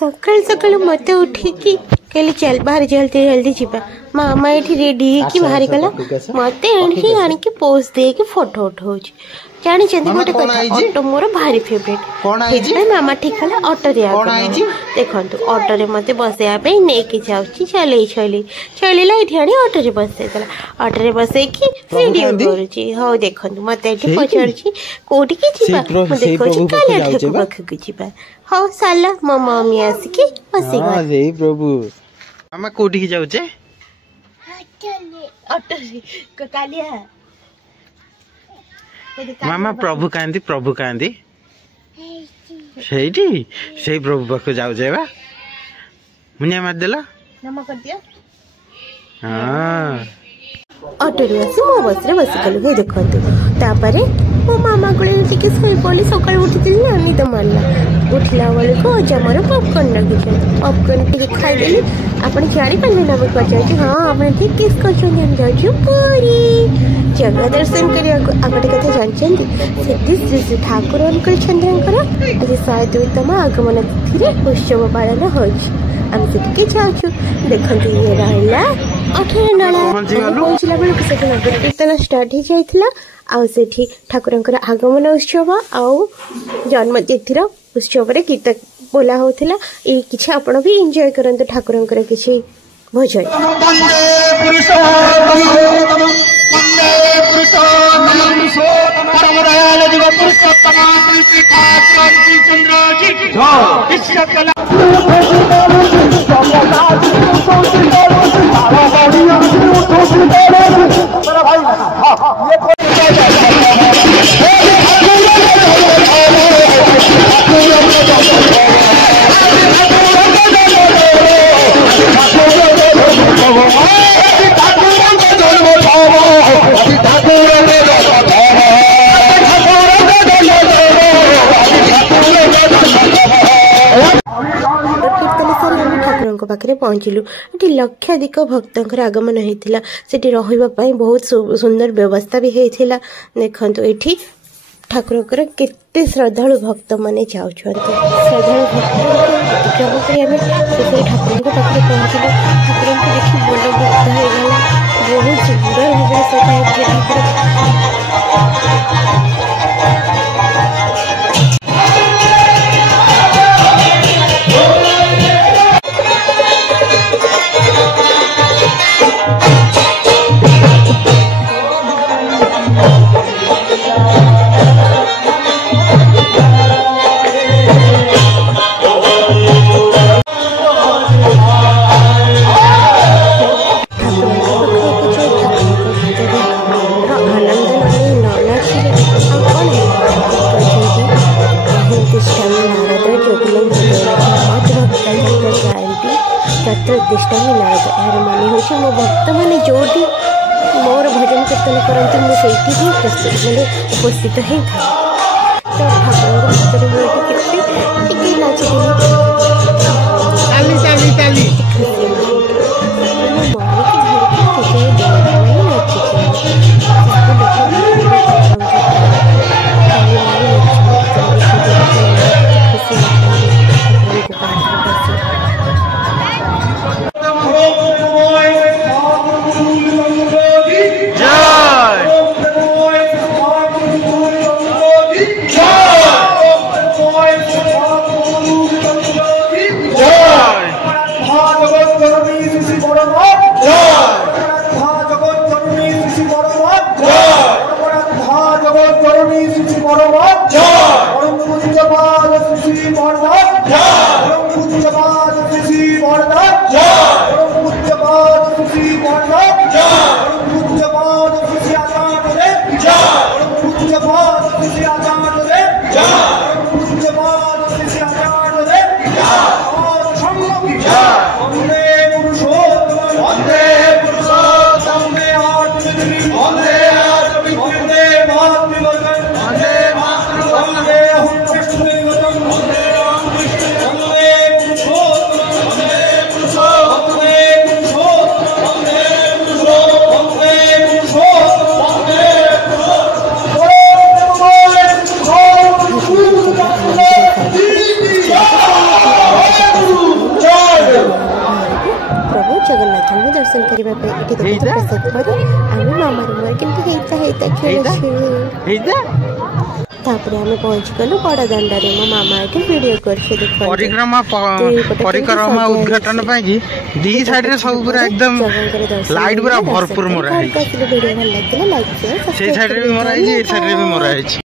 सकाल सकाल मत उठिकी कहली चल बाहर जल्दी जल्दी जीवा मामा ये रेडी होगी बाहर गला मत एठी आनिकी पोज दे के फोटो उठाऊ जानी गोटे कथा ऑटो मोर भारी फेवरेट मामा ठीक है ऑटो देखो ऑटो रे मत बसैया नहीं जाऊँगी चल चलला ये ऑटो रे बसईला ऑटो रे बसैकी वीडियो करुँची हाँ देखो मत ये पचार कौटी देखो कालिया पाखक जा हाँ सारा मो मम्मी आसिकी बसगला प्रभु मामा कौटी जाऊे ऑटो कालिया मामा प्रभु कांदी से प्रभु पाक जाऊे बा मुनिया मारदेल हाँ ऑटो रे आसी मो बस रे बसिकलु हे देखंतु तापरे मो मामा कोले टिके सोई पड़ी सकाळ उठितिल ना निद मारला उठला वाले को जमर पॉपकॉर्न लगी पॉपकॉर्न टिके खाई देली आपण जानि पल्ले ना मत पचाई हां आपण ठीक किस को चोन हम जाजु पूरी जगह दर्शन करिया आपटे कथा जानचंदी सेति श्री ठाकुर अंकल चंद्रंकर आज 102तम आगमन तिथि रे उत्सव पालन होछ हम सेटिके जाजु देखंतु ये रहला 18 नाला पहुंचला बेल से नगर कीर्तन स्टार्ट ही जाइथिला आ सेठी ठाकुरंकर आगमन उत्सव आउ जन्मतिथि उत्सव रे गीत बोला होथिला ए किछि आपण भी एन्जॉय करंत ठाकुरंकर किछि भजन पाखे पहुँचलु ये लक्षाधिक भक्तर आगमन होता से रही बहुत सुंदर व्यवस्था भी होता देखु ये ठाकुर केते श्रद्धालु भक्त माने जाऊँ श्रद्धालु भक्त ठाकुर पाखे पहुँचलु ठाकुर को देखी मन मुग्ध होगा बहुत सुंदर भाव ठाकुर माने हूँ मो भक्त मैंने जो मोर भजन कीर्तन करती मुझे ही उपस्थित ही था तो ठाकुर भीतर जगन्नाथ दर्शन करने प्रसाद पर आम मामा मोर के तापर आम पहुंच गलु बड़ दांडा मो मामा के वीडियो कर परिक्रमा उद्घाटन दी साइड रे सब पूरा एकदम लाइट पूरा भरपूर मोरा है। वीडियो भल लगे लाइक से साइड रे भी मोरा है, ए साइड रे भी मोरा है।